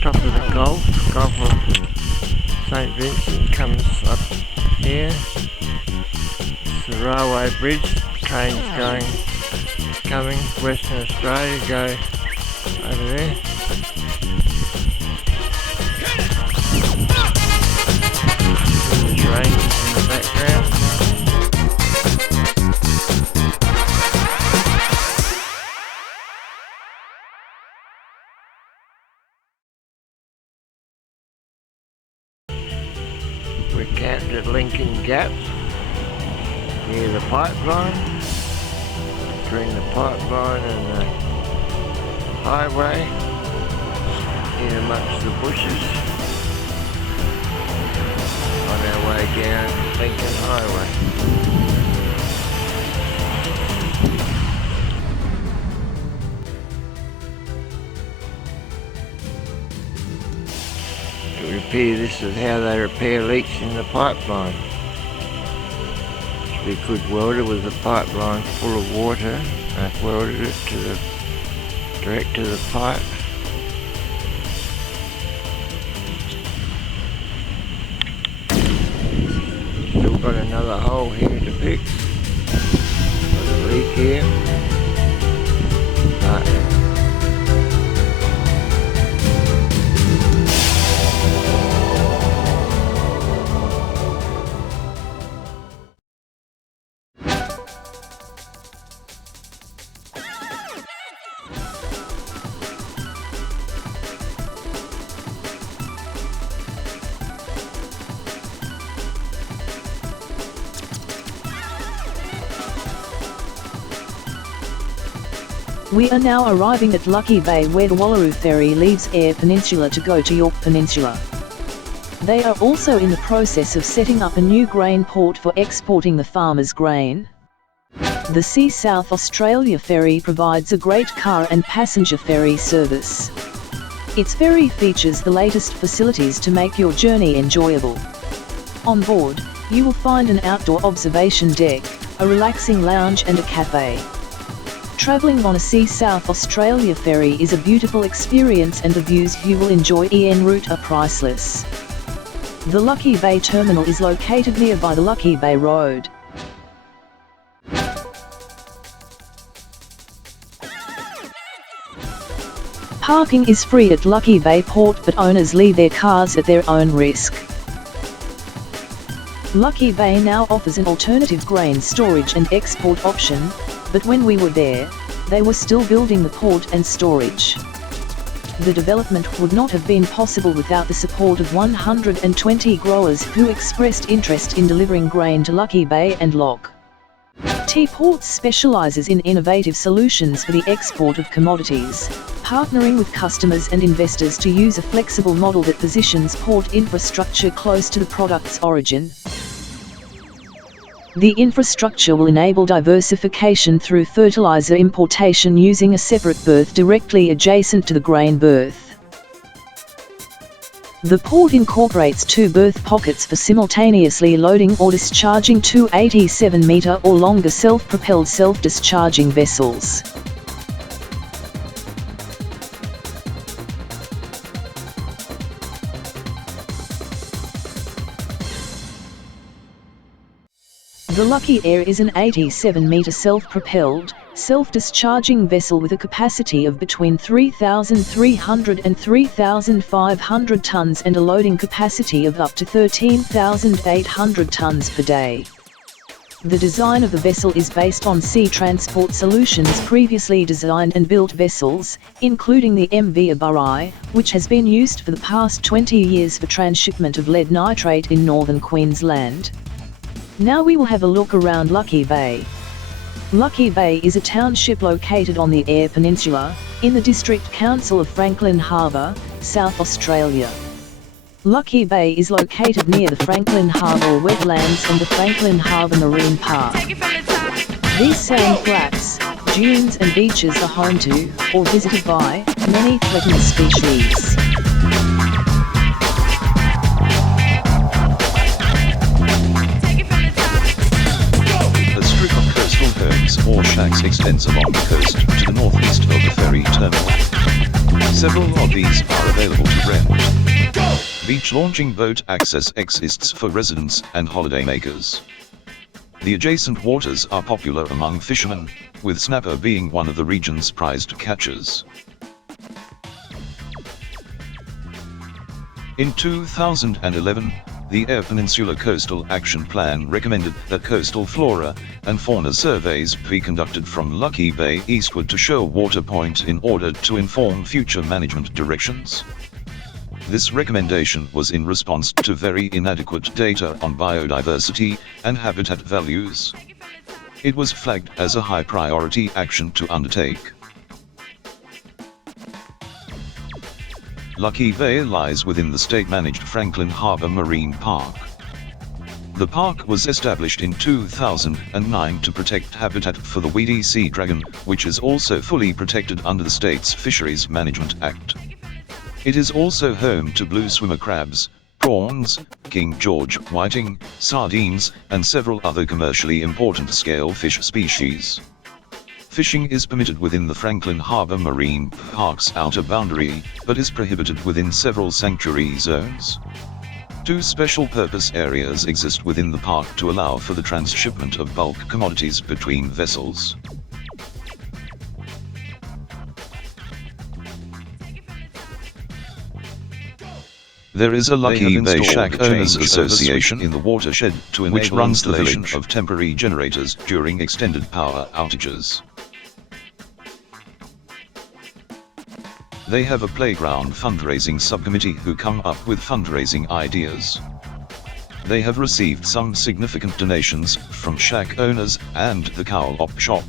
top of the Gulf of St Vincent comes up here. It's the railway bridge, trains coming, Western Australia go over there. There's ranges in the background. We're camped at Lincoln Gap, near the pipeline, between the pipeline and the highway, in amongst the bushes, on our way down Lincoln Highway. This is how they repair leaks in the pipeline. To be good welder with the pipeline full of water, I've welded it direct to the pipe. Still got another hole here to fix. Got a leak here. We are now arriving at Lucky Bay, where the Wallaroo ferry leaves Eyre Peninsula to go to York Peninsula. They are also in the process of setting up a new grain port for exporting the farmers' grain. The Sea South Australia ferry provides a great car and passenger ferry service. Its ferry features the latest facilities to make your journey enjoyable. On board, you will find an outdoor observation deck, a relaxing lounge and a cafe. Travelling on a Sea South Australia ferry is a beautiful experience, and the views you will enjoy en route are priceless. The Lucky Bay terminal is located nearby the Lucky Bay Road. Parking is free at Lucky Bay Port, but owners leave their cars at their own risk. Lucky Bay now offers an alternative grain storage and export option, but when we were there, they were still building the port and storage. The development would not have been possible without the support of 120 growers who expressed interest in delivering grain to Lucky Bay and Lock. T Ports specialises in innovative solutions for the export of commodities, partnering with customers and investors to use a flexible model that positions port infrastructure close to the product's origin. The infrastructure will enable diversification through fertilizer importation using a separate berth directly adjacent to the grain berth. The port incorporates two berth pockets for simultaneously loading or discharging two 87-metre or longer self-propelled self-discharging vessels. The Lucky Eyre is an 87-metre self-propelled, self-discharging vessel with a capacity of between 3,300 and 3,500 tonnes and a loading capacity of up to 13,800 tonnes per day. The design of the vessel is based on Sea Transport Solutions' previously designed and built vessels, including the MV Aburai, which has been used for the past 20 years for transshipment of lead nitrate in northern Queensland. Now we will have a look around Lucky Bay. Lucky Bay is a township located on the Eyre Peninsula, in the District Council of Franklin Harbour, South Australia. Lucky Bay is located near the Franklin Harbour wetlands and the Franklin Harbour Marine Park. These sand flats, dunes and beaches are home to, or visited by, many threatened species. Or shacks extends along the coast to the northeast of the ferry terminal. Several of these are available to rent. Beach launching boat access exists for residents and holidaymakers. The adjacent waters are popular among fishermen, with snapper being one of the region's prized catches. In 2011, the Eyre Peninsula Coastal Action Plan recommended that coastal flora and fauna surveys be conducted from Lucky Bay eastward to Shoalwater Point in order to inform future management directions. This recommendation was in response to very inadequate data on biodiversity and habitat values. It was flagged as a high priority action to undertake. Lucky Bay lies within the state-managed Franklin Harbour Marine Park. The park was established in 2009 to protect habitat for the weedy sea dragon, which is also fully protected under the state's Fisheries Management Act. It is also home to blue swimmer crabs, prawns, King George whiting, sardines, and several other commercially important scale fish species. Fishing is permitted within the Franklin Harbour Marine Park's outer boundary, but is prohibited within several sanctuary zones. 2 special purpose areas exist within the park to allow for the transshipment of bulk commodities between vessels. There is a Lucky Bay Shack Owners Association in the watershed which runs the village of temporary generators during extended power outages. They have a playground fundraising subcommittee who come up with fundraising ideas. They have received some significant donations from shack owners and the co-op shop.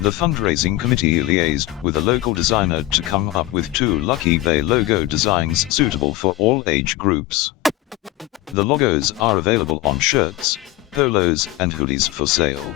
The fundraising committee liaised with a local designer to come up with 2 Lucky Bay logo designs suitable for all age groups. The logos are available on shirts, polos, and hoodies for sale.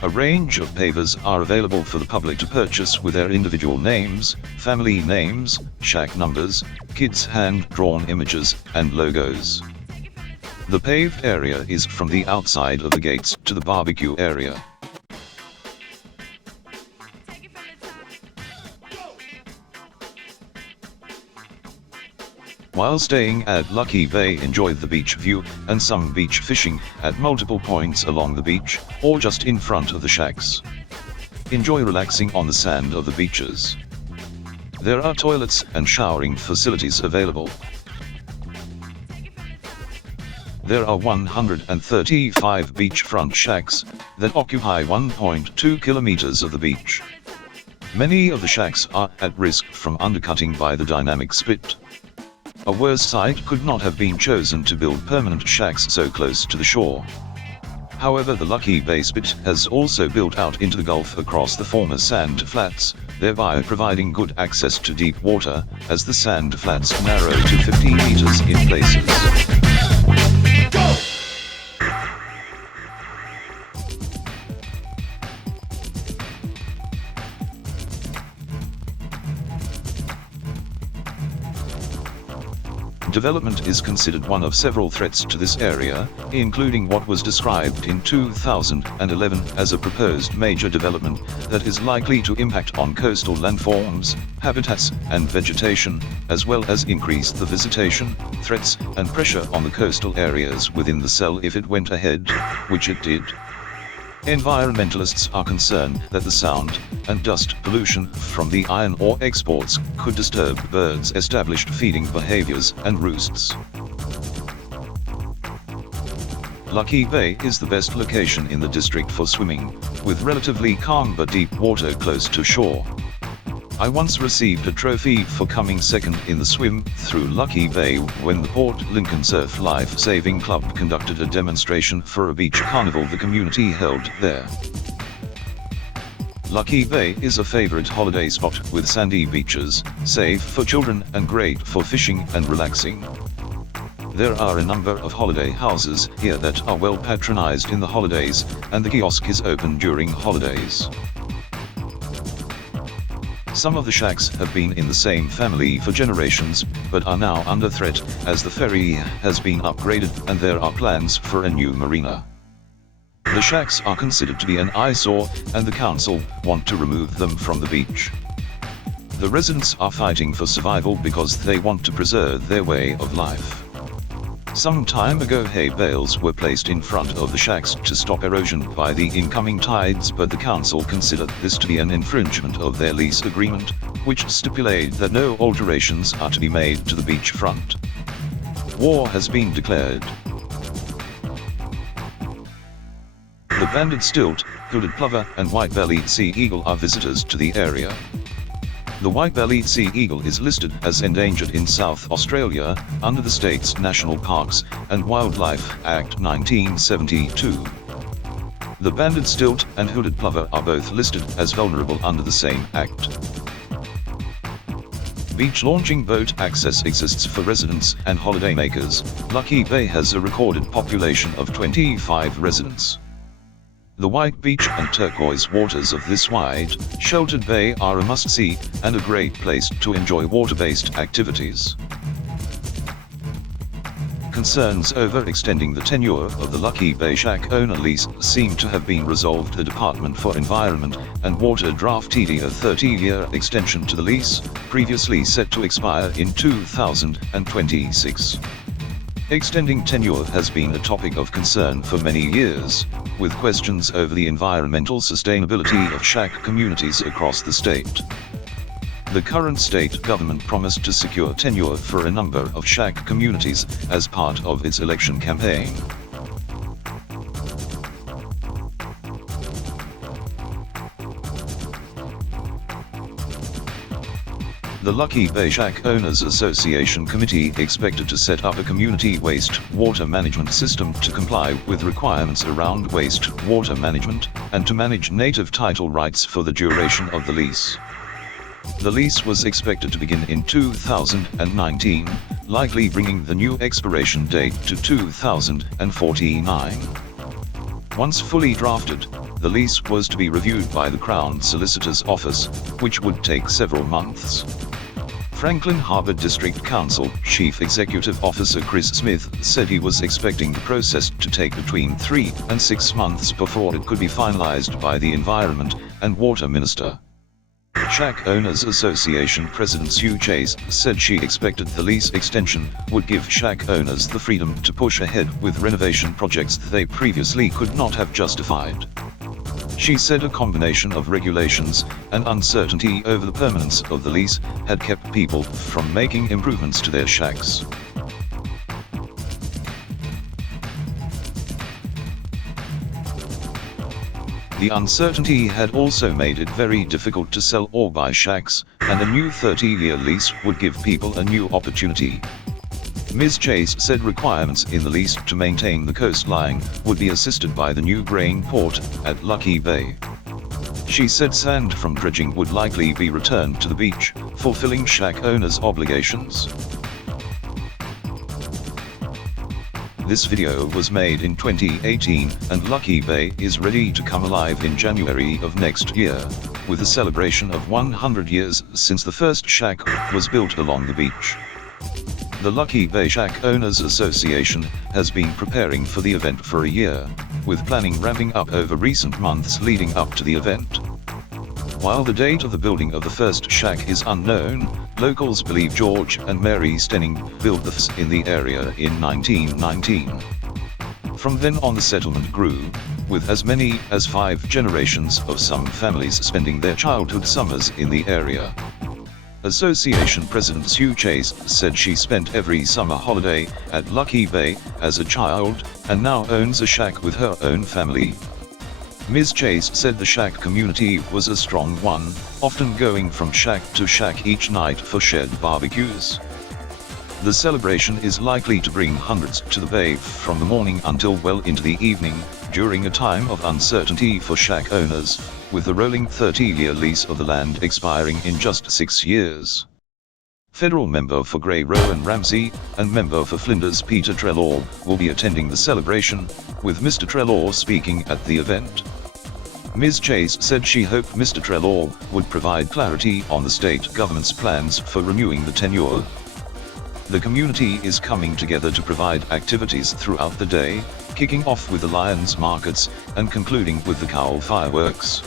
A range of pavers are available for the public to purchase with their individual names, family names, shack numbers, kids' hand-drawn images, and logos. The paved area is from the outside of the gates to the barbecue area. While staying at Lucky Bay, enjoy the beach view and some beach fishing at multiple points along the beach or just in front of the shacks. Enjoy relaxing on the sand of the beaches. There are toilets and showering facilities available. There are 135 beachfront shacks that occupy 1.2 kilometers of the beach. Many of the shacks are at risk from undercutting by the dynamic spit. A worse site could not have been chosen to build permanent shacks so close to the shore. However, the Lucky Bay spit has also built out into the Gulf across the former sand flats, thereby providing good access to deep water, as the sand flats narrow to 50 meters in places. Development is considered one of several threats to this area, including what was described in 2011 as a proposed major development that is likely to impact on coastal landforms, habitats, and vegetation, as well as increase the visitation, threats, and pressure on the coastal areas within the cell if it went ahead, which it did. Environmentalists are concerned that the sound and dust pollution from the iron ore exports could disturb birds' established feeding behaviors and roosts. Lucky Bay is the best location in the district for swimming, with relatively calm but deep water close to shore. I once received a trophy for coming second in the swim through Lucky Bay when the Port Lincoln Surf Life Saving Club conducted a demonstration for a beach carnival the community held there. Lucky Bay is a favorite holiday spot with sandy beaches, safe for children and great for fishing and relaxing. There are a number of holiday houses here that are well patronized in the holidays, and the kiosk is open during holidays. Some of the shacks have been in the same family for generations, but are now under threat, as the ferry has been upgraded and there are plans for a new marina. The shacks are considered to be an eyesore, and the council want to remove them from the beach. The residents are fighting for survival because they want to preserve their way of life. Some time ago hay bales were placed in front of the shacks to stop erosion by the incoming tides, but the council considered this to be an infringement of their lease agreement, which stipulated that no alterations are to be made to the beachfront. War has been declared. The banded stilt, hooded plover and white-bellied sea eagle are visitors to the area. The white-bellied sea eagle is listed as endangered in South Australia, under the state's National Parks and Wildlife Act 1972. The banded stilt and hooded plover are both listed as vulnerable under the same act. Beach launching boat access exists for residents and holidaymakers. Lucky Bay has a recorded population of 25 residents. The white beach and turquoise waters of this wide, sheltered bay are a must-see, and a great place to enjoy water-based activities. Concerns over extending the tenure of the Lucky Bay shack owner lease seem to have been resolved. The Department for Environment and Water drafted a 30-year extension to the lease, previously set to expire in 2026. Extending tenure has been a topic of concern for many years, with questions over the environmental sustainability of shack communities across the state. The current state government promised to secure tenure for a number of shack communities as part of its election campaign. The Lucky Bay Shack Owners Association Committee expected to set up a community waste water management system to comply with requirements around waste water management, and to manage native title rights for the duration of the lease. The lease was expected to begin in 2019, likely bringing the new expiration date to 2049. Once fully drafted, the lease was to be reviewed by the Crown Solicitor's Office, which would take several months. Franklin Harbour District Council Chief Executive Officer Chris Smith said he was expecting the process to take between 3 and 6 months before it could be finalized by the Environment and Water Minister. Shack Owners Association President Sue Chase said she expected the lease extension would give shack owners the freedom to push ahead with renovation projects they previously could not have justified. She said a combination of regulations and uncertainty over the permanence of the lease had kept people from making improvements to their shacks. The uncertainty had also made it very difficult to sell or buy shacks, and a new 30-year lease would give people a new opportunity. Ms. Chase said requirements in the lease to maintain the coastline would be assisted by the new grain port at Lucky Bay. She said sand from dredging would likely be returned to the beach, fulfilling shack owners' obligations. This video was made in 2018, and Lucky Bay is ready to come alive in January of next year, with a celebration of 100 years since the first shack was built along the beach. The Lucky Bay Shack Owners Association has been preparing for the event for a year, with planning ramping up over recent months leading up to the event. While the date of the building of the first shack is unknown, locals believe George and Mary Stenning built this in the area in 1919. From then on the settlement grew, with as many as 5 generations of some families spending their childhood summers in the area. Association President Sue Chase said she spent every summer holiday at Lucky Bay as a child, and now owns a shack with her own family. Ms. Chase said the shack community was a strong one, often going from shack to shack each night for shared barbecues. The celebration is likely to bring hundreds to the bay from the morning until well into the evening, during a time of uncertainty for shack owners, with the rolling 30-year lease of the land expiring in just 6 years. Federal member for Grey Rowan Ramsey, and member for Flinders Peter Treloar, will be attending the celebration, with Mr. Treloar speaking at the event. Ms. Chase said she hoped Mr. Treloar would provide clarity on the state government's plans for renewing the tenure. The community is coming together to provide activities throughout the day, kicking off with the Lions markets and concluding with the Cowl fireworks.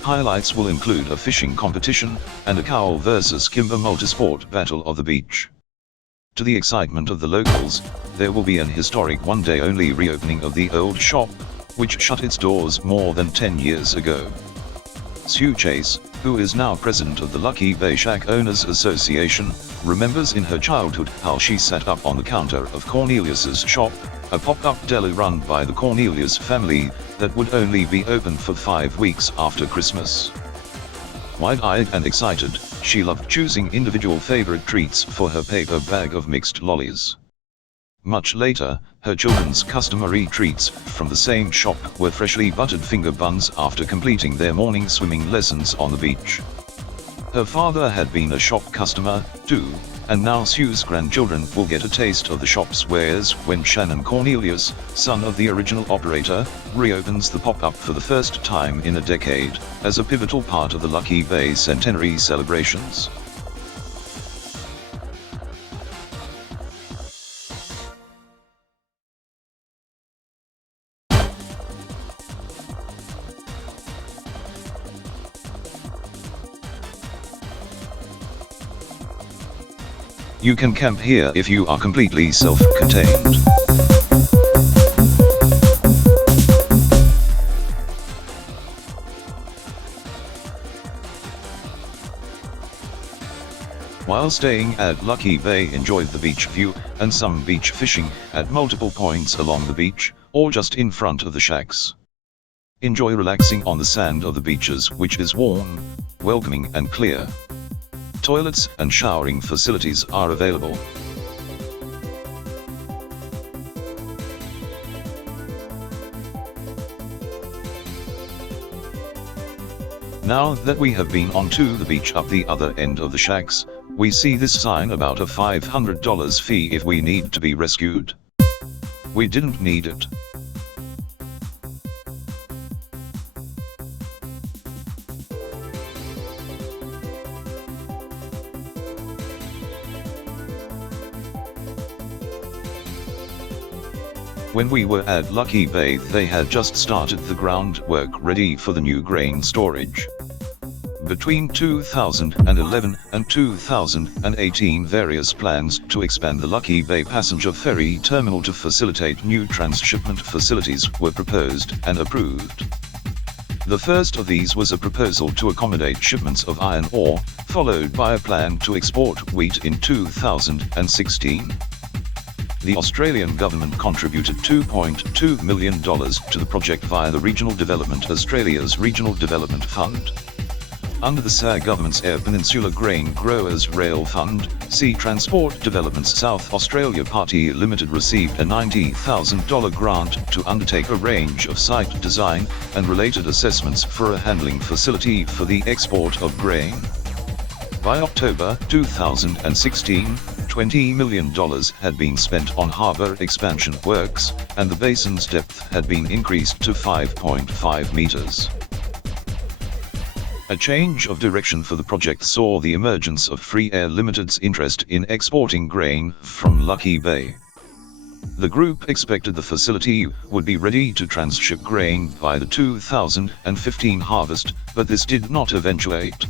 Highlights will include a fishing competition and a Cowl vs Kimber multisport battle of the beach. To the excitement of the locals, there will be an historic one-day-only reopening of the old shop, which shut its doors more than 10 years ago. Sue Chase, who is now president of the Lucky Bay Shack Owners Association, remembers in her childhood how she sat up on the counter of Cornelius's shop, a pop-up deli run by the Cornelius family that would only be open for 5 weeks after Christmas. Wide-eyed and excited, she loved choosing individual favorite treats for her paper bag of mixed lollies. Much later, her children's customary treats from the same shop were freshly buttered finger buns after completing their morning swimming lessons on the beach. Her father had been a shop customer, too, and now Sue's grandchildren will get a taste of the shop's wares when Shannon Cornelius, son of the original operator, reopens the pop-up for the first time in a decade, as a pivotal part of the Lucky Bay centenary celebrations. You can camp here if you are completely self-contained. While staying at Lucky Bay, enjoyed the beach view and some beach fishing at multiple points along the beach, or just in front of the shacks. Enjoy relaxing on the sand of the beaches, which is warm, welcoming and clear. Toilets and showering facilities are available. Now that we have been onto the beach up the other end of the shacks, we see this sign about a $500 fee if we need to be rescued. We didn't need it. When we were at Lucky Bay, they had just started the groundwork ready for the new grain storage. Between 2011 and 2018, various plans to expand the Lucky Bay passenger ferry terminal to facilitate new transshipment facilities were proposed and approved. The first of these was a proposal to accommodate shipments of iron ore, followed by a plan to export wheat in 2016. The Australian government contributed $2.2 million to the project via the Regional Development Australia's Regional Development Fund. Under the SAR government's Eyre Peninsula Grain Growers Rail Fund, Sea Transport Development's South Australia Party Limited received a $90,000 grant to undertake a range of site design and related assessments for a handling facility for the export of grain. By October 2016, $20 million had been spent on harbour expansion works, and the basin's depth had been increased to 5.5 meters. A change of direction for the project saw the emergence of Free Air Limited's interest in exporting grain from Lucky Bay. The group expected the facility would be ready to transship grain by the 2015 harvest, but this did not eventuate.